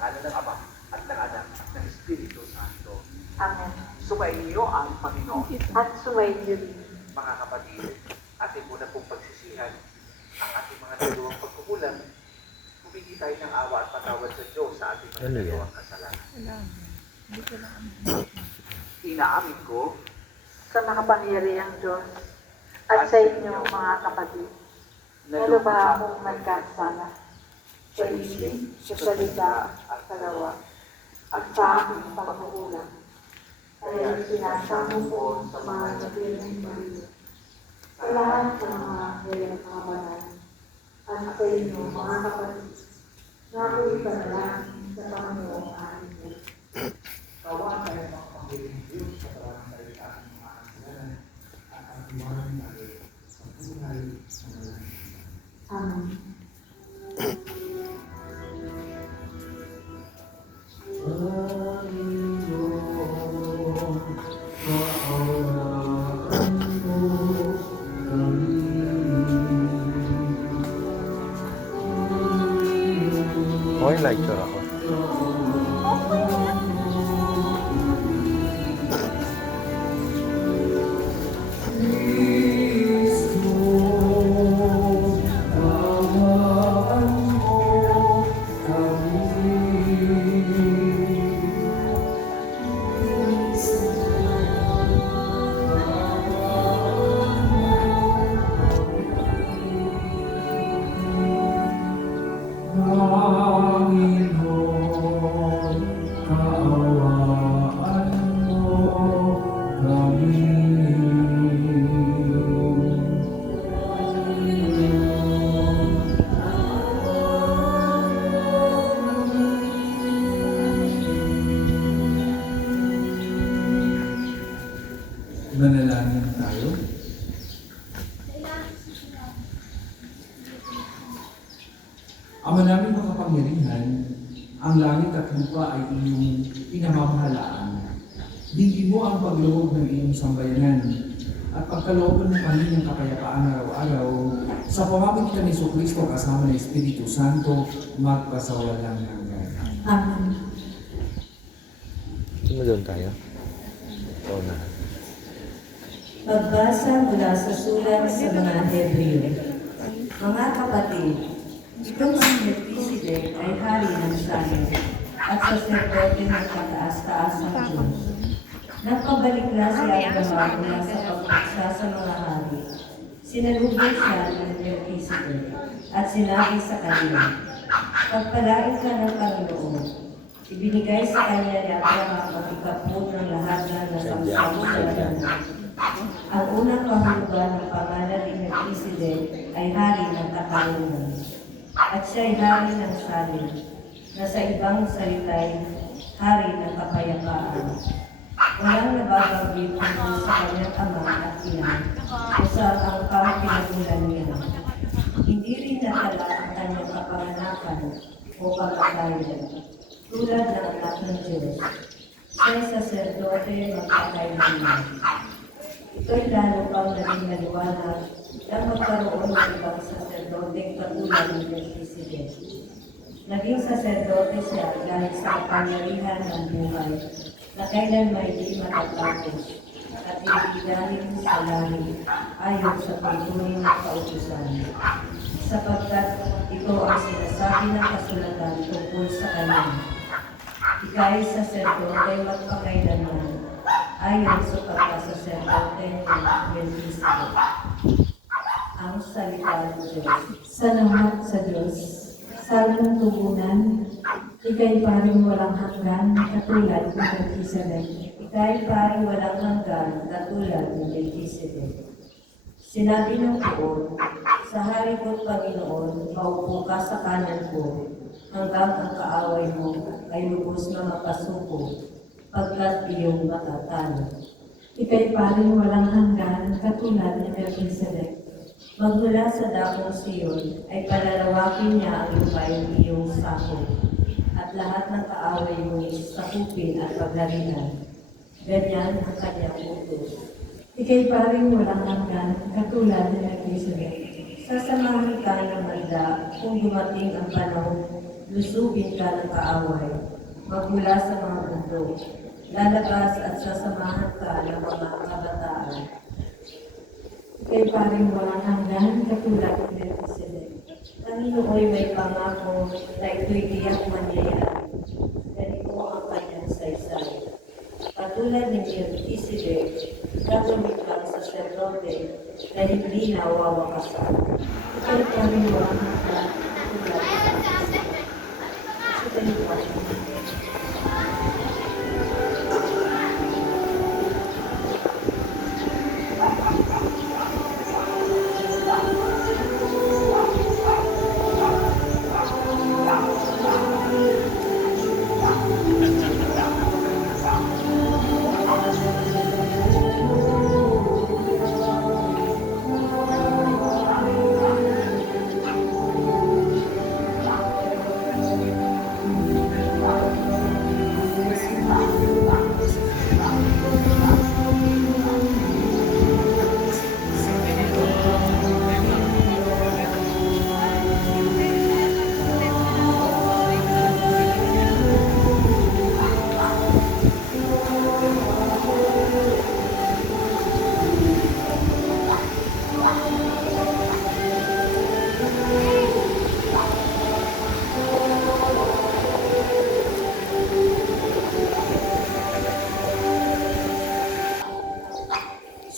ngalan ng Ama at ng Anak at ng Espiritu Santo. Amen. Sumainyo ang Panginoon. At sumainyo rin. Mga kapatid, ating muna pong pagsisihan ang ating mga dalawang pagkukulang. Humingi tayo ng awa at patawad sa Diyos sa ating mga dalawang kasalanan. Inaamin ko Sa makapangyarihang Diyos at sa inyo mga kapatid, na nalubha akong nagkasala sa isip, sa salita at sa gawa, at sa aking pagkukulang. Kaya sinasamo ko sa mga nabilang Maria, sa lahat ng mga anghel at mga banal, at sa inyo mga kapatid, na ako'y panalangin sa Panginoong aming Diyos. Kawan tayo makapangiling Diyos sa parang tayo sa ating mga kasalanan at ang tumahan tayo sa buhay na walang Amen. Okay, lecture ako. Manalangin tayo. Ama namin makapangyarihan, ang langit at lupa ay iyong pinamamahalaan. Digin mo ang pagloob ng iyong sambayanan at pagkalooban mo kami ng kapayapaan araw-araw sa pamamagitan ni Jesucristo kasama ng Espiritu Santo magpasawalang hanggan. Amen. Doon tayo. Ito na. Pagbasa mula sa sulat sa mga Hebreo. Mga kapatid, itong si Melchizedek ay hari ng Salem at saserdote ng kataas-taas ng Diyos. Nagpabalikla si Abraham mula sa pagpaksa sa mga hari. Sinalubong siya ng Melchizedek at sinabi sa kanya, "Pagpalain ka ng Panginoon." Ibinigay sa kanya ni Abraham ang ikaput ng lahat ng nasamsam sa lahat. Ang unang kahulugan ng pangalan ni Melchizedek ay hari ng katarungan. At siya ay hari ng Salem, na sa ibang salita'y hari ng kapayapaan. Walang nababanggit tungkol sa kanyang ama at ina, o sa angkang pinagulan niya. Hindi rin natala ang kanyang kapanganakan o kamatayan, tulad ng anak ng Diyos. Siya'y saserdote magpakailanman. Ito'y lalo pang naging maliwanag na magkaroon ng ibang saserdote katulad ni Melchizedek. Naging saserdote siya dahil sa kapangyarihan ng buhay na kailan may di matatapos at iniidalin sa langit ayon sa tuntunin ng kautusan. Sapagkat ito ang sinasabi ng kasulatan tungkol sa kanya. Ika'y saserdote magpakailanman ayon sa pagkasaserdote ni Melchizedek. Ang salita ng Diyos. Salamat sa Diyos. Salmong tugunan, ika'y paring walang hanggan katulad ng Melchizedek. Ika'y paring walang hanggan katulad ni Melchizedek. Sinabi ng Poon, sa hari ko't Panginoon, maupo ka sa kanan ko, hanggang ang kaaway mo ay lubos na makasuko, pagkat iyong matatalo. Ika'y paring walang hanggan katulad ni Melchizedek. Magmula sa dakong Siyon ay palalawakin niya ang lupay iyong sakop, at lahat ng kaaway mo sakupin at pagharihan. Ganyan ang kanyang utos. Ika'y paring walang hanggan katulad ni Melchizedek. Sasamahan ka ng manda kung dumating ang panahon lusubin ka ng kaaway, magmula sa mga bundok, lalabas at sasamahan ka ng mga kabataan. Kay paring walang hanggan, katulad ng Melchizedek. Ang Ino'y may pangako na ito'y tiyak mangyayari. Ganito ang kanyang saysay. Katulad ni Melchizedek, gagawin kang saserdote na hindi nawawakasan. Kay paring walang hanggan, katulad ng Melchizedek. Kasi tayo pa.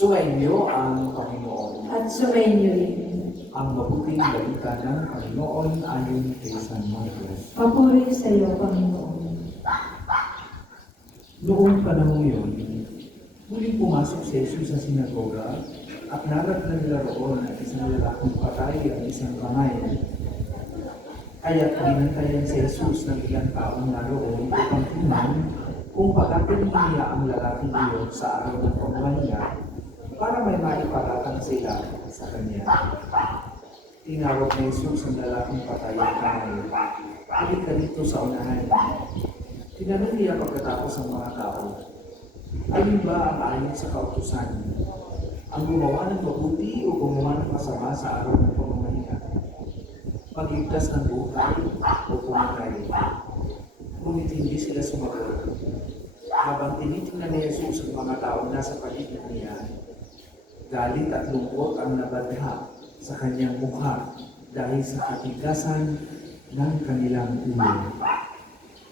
Sumainyo ang Panginoon. At sumainyo rin. Ang mabuting balita ng Panginoon ayon kay San Marcos. Papuri sa iyo, Panginoon. Noong panahon yun, muling pumasok si Jesus sa sinagoga at naragnan nila roon at isang lalaking patay ang isang kamay. Kaya't binantayan si Jesus ng ilang taong naroon upang tingnan kung pagkatinin niya ang lalaking iyon sa araw ng pagwahiya para may maiparatang sila sa kanya. Tinawag ni Jesus ang lalaking patay ang kamay. Halika dito sa unahan. Tinanong niya pagkatapos ang mga tao, alin ba ang ayon sa kautusan? Ang gumawa ng mabuti o gumawa ng masama sa araw ng pamamahinga? Magligtas ng buhay o pumatay? Ngunit hindi sila sumagot. Habang tinitingnan ni Jesus ang mga taong nasa paligid niya, galit at lungkot ang nabadha sa kanyang mukha dahil sa katigasan ng kanilang ulo.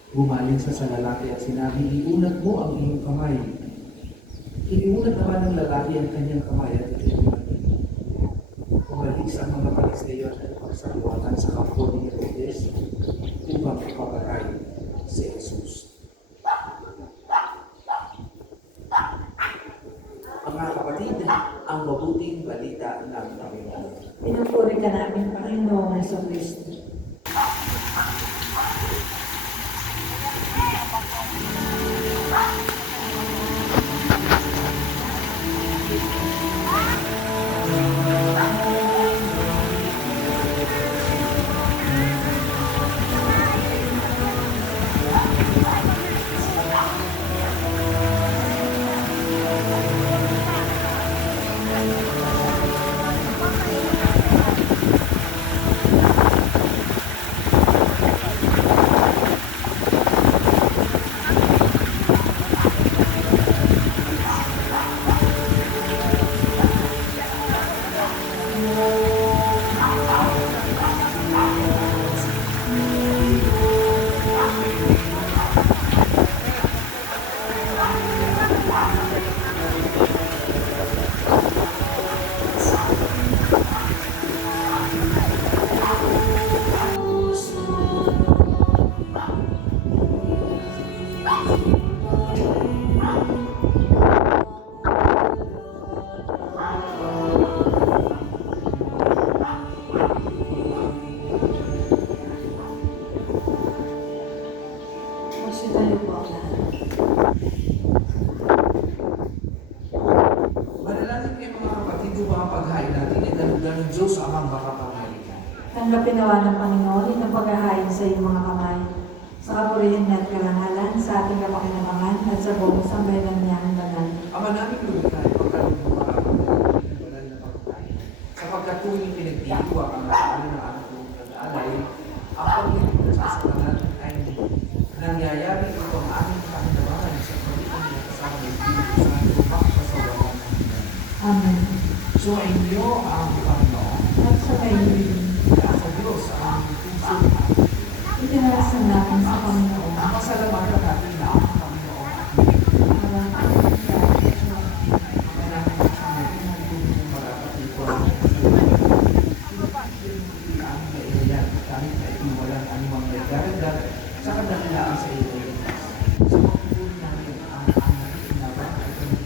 Bumaling sa lalaki at sinabi, iunat mo ang iyong kamay. Iniunat naman ng lalaki ang kanyang kamay at itinunat. Bumalik sa mga Pariseyo at pagsabuatan sa kampo ni Herodes upang ipapatay si Jesus. Mga kapatid, ang mabuting balita ng Panginoon. Pinupuri ka namin, Panginoon sa Kristo. Kasi tayo po ang lahat. Manalangin kayo mga kapatid, ang paghain natin ay dalugan ng Diyos amang makapangyarihan. Tanggapin nawa ng Panginoon ang paghahain sa iyong mga kamay, sa kapurihan at karangalan, sa ating kapakinabangan at sa buong sambayanan niyang banal. Ama namin lumikha, pagkalong mga kapatid, banal na pagkain. Sapagkat tuwing pinagdiwa ang alaala ng anak mong nag-alay, ang pagkakas sa Nangyayari ito ang aming pakinabangan sa pagkakas ng kasama ng Espiritu Santo magpasawalan ng hanggan. Amen. So ay inyo ang Panginoon At sa kayo, at sa Diyos ang puso at itinalasan natin sa Panginoon. ang pasalamatan natin na ang Panginoon at Alam ang mananahin sa natin ang tulong magkakatipon ang nailayan kahit na ito walang anumang nagdaragdag sa kadakilaan sa iyo. Sa pagpupuli namin ang nakikinabang at ang nagiging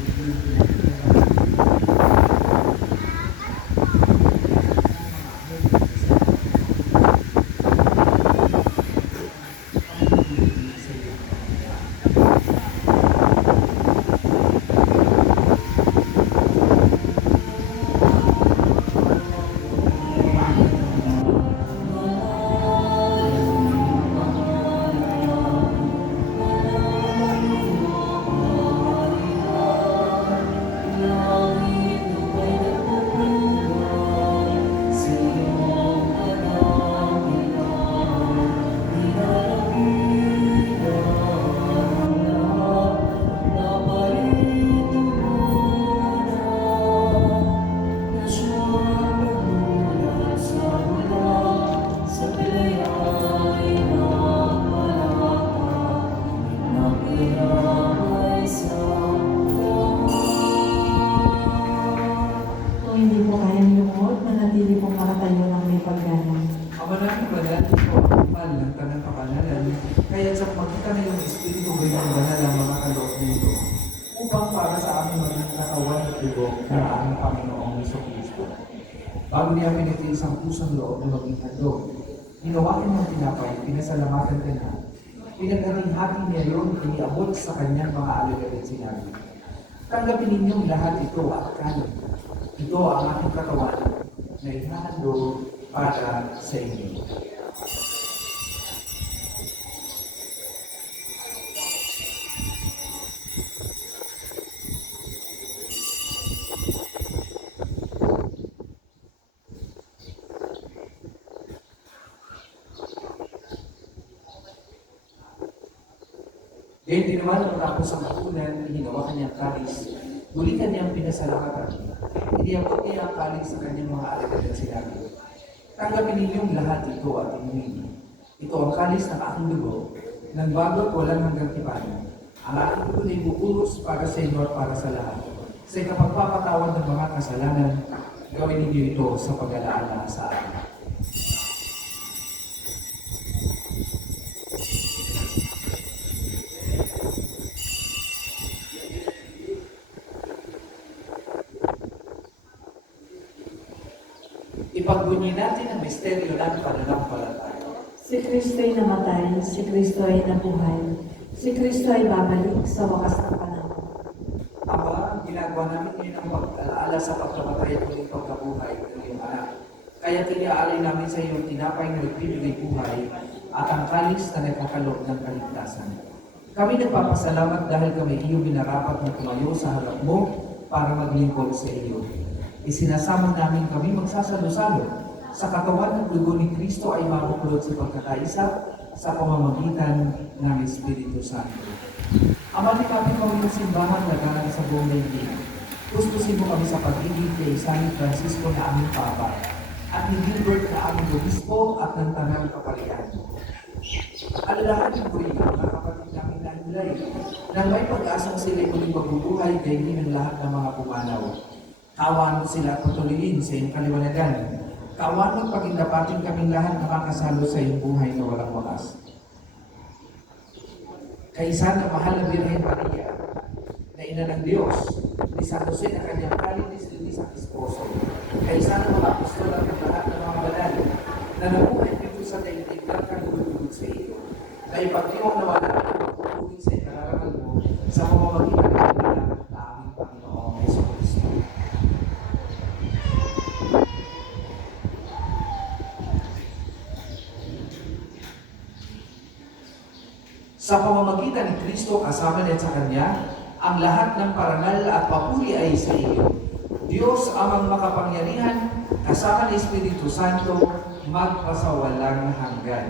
Kung hindi po kayang lumuhod, manatili pong nakatayo ng may paggalang. Ama namin banal, ito ang kapal ng tanang kapanalan, kaya sa magkita na yung Espiritu gayong banal ang mga kaloob nito, upang para sa aming maging katawan at dugo ng aming Panginoong Jesucristo. Bago niya pinitiis ang pusang loob na maging handog, ginawain ng tinapay, pinasalamatan ka na, pinag-ating-hati niya yun, iniabot sa kanyang mga alagad at sinabi, tanggapin ninyong lahat ito at kanin. Ito ang aking katawan na ihahandog para sa inyo. Ganyan din naman matapos ang hapunan, ginawa kanyang kalis, muli kanyang pinasalamatan. Iniabot niya ang kalis sa kanyang mga alagad at sinabi, tanggapin ninyong lahat ito at inumin. Ito ang kalis ng aking dugo, ng bago at walang hanggang tipan. Ang aking dugo na ibubulos para sa inyo at para sa lahat. Sa ikapagpapatawad ng mga kasalanan, gawin ninyo ito sa pag-alaala sa akin. Ipagbunyi natin ang misteryo ng pananampalataya. Si Kristo ay namatay, si Kristo ay nabuhay, si Kristo ay babalik sa wakas ng panahon. Ama, ginagawa namin ngayon ang pag-alaala sa pagkamatay at muling pagkabuhay ng iyong anak. Kaya tiniaalay namin sa iyong tinapay na nagbibigay buhay at ang kalis na nagkakaloob ng kaligtasan. Kami nagpapasalamat dahil kami iyong binarapat na tumayo sa harap mo para maglingkod sa iyo. Isinasama namin kami magsasalo-salo sa katawan ng dugo ni Kristo ay mabuklod sa pagkakaisa sa pamamagitan ng Espiritu Santo. Ama, likapin mo yung simbahan laganap sa buong daigdig. Gustusin mo kami sa pag-ibig kay San Francisco na aming Papa at ni Gilbert na aming Obispo at ng Tanang Kaparian. Alalahanin mo rin ang mga kapatid namin na hulay nang may pag-asang sila'y muling mabubuhay daigdig ng lahat ng mga pumanaw. Kawan mo sila at patuloyin sa iyong kaliwanagan. Kawan mo pagindapatin kaming lahat na makasalo sa iyong buhay na walang wakas. Kaisa na mahal na Birhen Maria, na ina ng Diyos, ni San Jose na kanyang kalinis linis ang esposo. Kaisa na mga apostol at ng lahat ng mga banal, na nabuhay dito sa daigdig ng kalulugod sa iyo, na ipagdiwang na wala ang pagpupunin sa ikararangal mo sa pamamagitan ng kanila na aming Panginoong Jesucristo. Sa pamamagitan ni Kristo kasama niya sa Kanya, ang lahat ng parangal at papuri ay sa iyo. Diyos amang makapangyarihan, kasama ni Espiritu Santo, magpasawalang hanggan.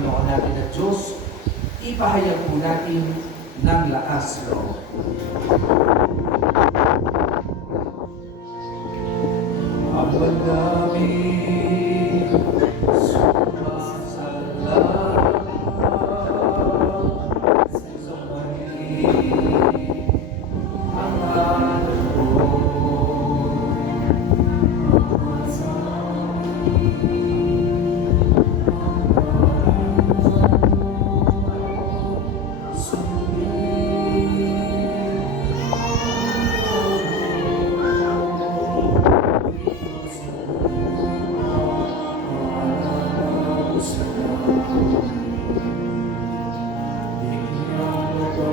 Panginoon natin at Diyos, ipahayag po natin ng lakas loob. Abad namin sumasalamat sa mali ang alam ko.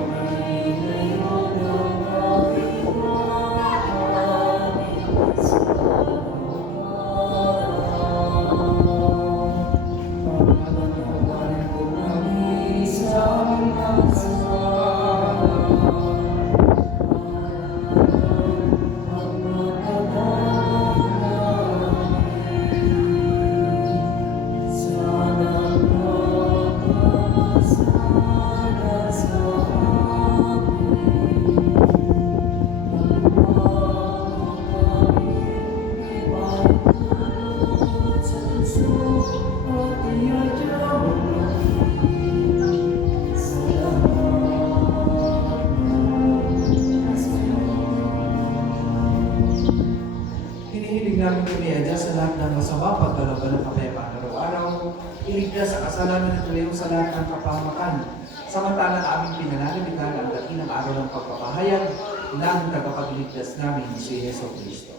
Hinihiling namin kami Diyos sa lahat ng masama, pagkalaban ng kapayapaan araw-araw, iligtas sa kasalanan at tuloy sa lahat ng kapahamakan. Samantalang aming pinananabitan ang dakilang araw ng pagpapahayag ng tagapagligtas namin, si Yeso Cristo.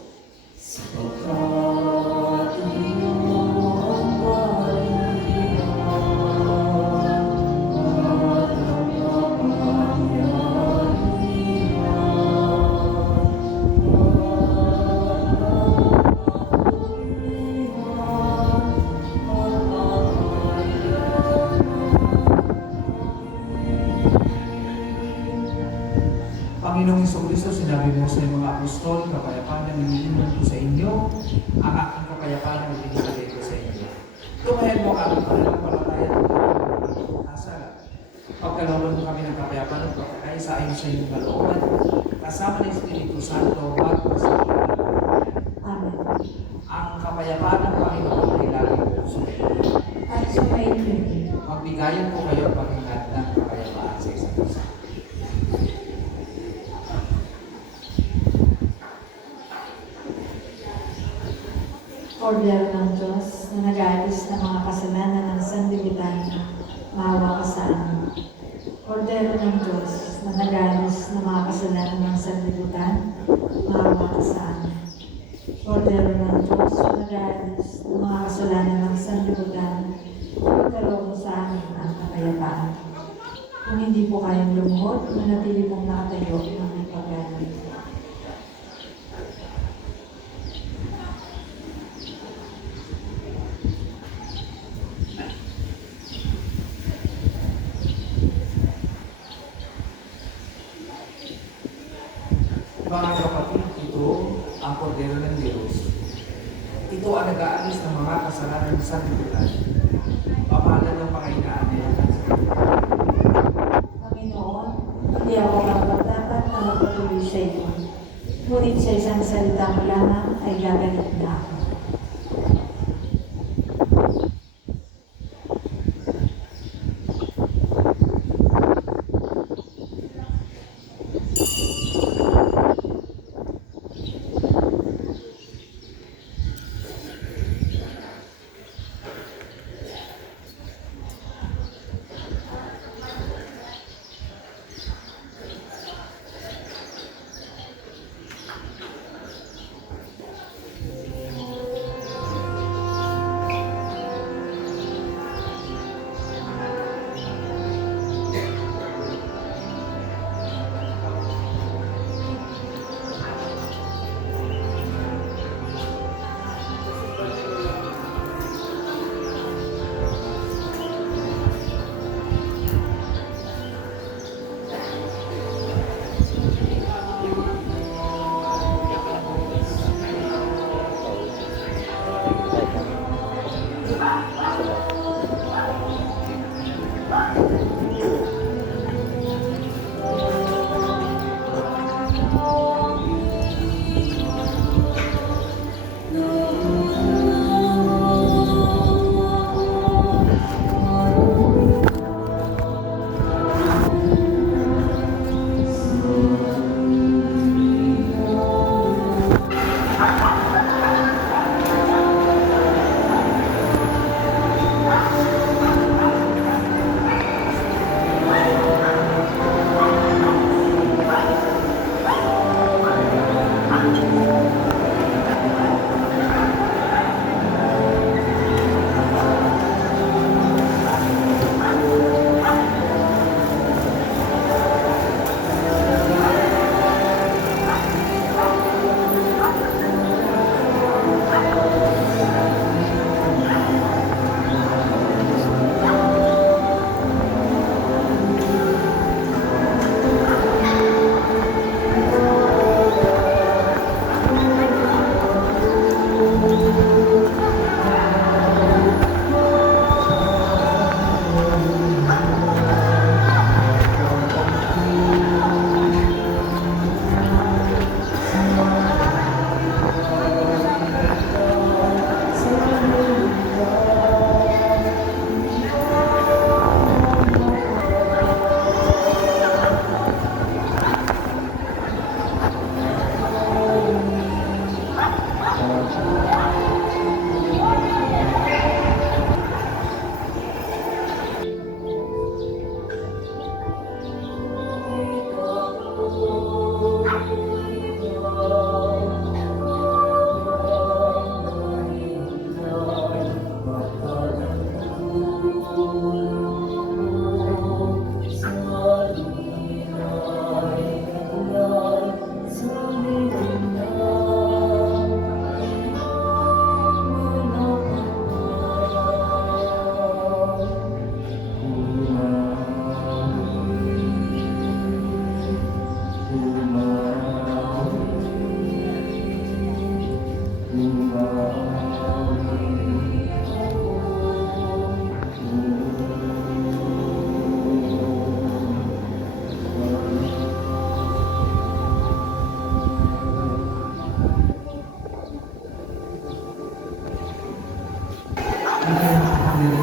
Panginoong Jesucristo, sinabi mo sa mga apostol, kapayapaan na nililingkod ko sa inyo, ang aking kapayapaan na binibigay ko sa inyo. Tumayan mo ang aming pananampalataya at ang asal. Pagkalooban mo kami ng kapayapaan at pagkakaya sa ayon sa inyong kalooban, kasama ng Espiritu Santo, magpasa. Amen. Ang kapayapaan ng Panginoon ay lagi po sa inyo. At sumayin din. Magbigayan ko kayo paghingat ng kapayapaan sa isa't isa. Kordero ng Diyos na nag-aalis ng mga kasalanan ng sanlibutan, maawa ka sa amin. Kordero ng Diyos na nag-aalis ng mga kasalanan ng sanlibutan, maawa ka sa amin. Kordero ng Diyos na nag-aalis ng mga kasalanan ng sanlibutan, pagkaloob mo sa amin ang kapayapaan. Kung hindi po kayong lumuhod, manatili mong nakatayo ng may pagganay. Mga kapatid, ito ang kordero ng Diyos. Ito ang nag-aalis ng mga kasalanan ng sanlibutan. Pamahalan ng pangailangan nila sa Panginoon, hindi ako dapat na magpatuloy sa iyo. Ngunit sa isang salita mo lamang ay gagalit na ako.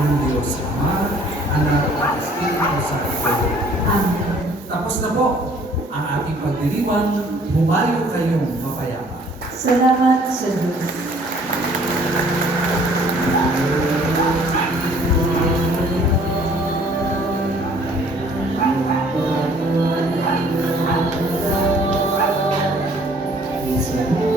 ng Diyos Ama, Anak at Espiritu Santo. Amen. Tapos na po ang ating pagdiriwang. Humayo kayong mapayapa. Salamat sa Diyos. Thank you.